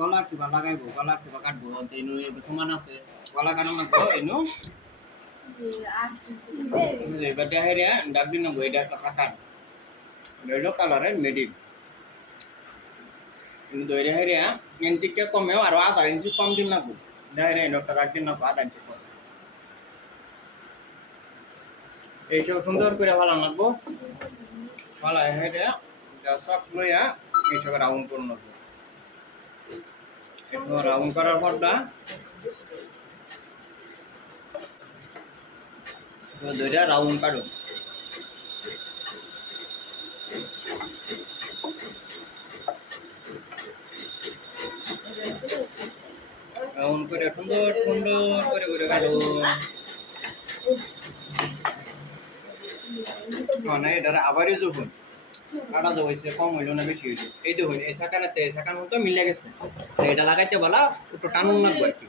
গলা কিবা লাগাইব গলা কিবা কাটবো এনু সমান আছে গলা কাটা লাগবো এনু এবার দেখে রে ডাক দিন নেবো এটা একটা কাটা এটা কালারের মেডিক কিন্তু দইরে হেরে এনটিকে কমেও আরো আধা ইঞ্চি কম দিন লাগবো দেখে রে একটা ডাক দিন নেবো আধা ইঞ্চি কম এইসব সুন্দর করে ভালো লাগবো ভালো হেরে সব লইয়া এইসব রাউন্ড করে নেবো এইসব রাউন্ড করার পরটা দইটা রাউন্ড কাটো রাউন্ড করে সুন্দর সুন্দর করে করে কাটো না এটা আবারই যখন কাটা তো হয়েছে কম হইলো না বেশি হইলো এই তো হইলো এই শাখানাতে এই শাখার মতো মিলে গেছে এটা লাগাইতে বলা একটু টানুন লাগবে আর কি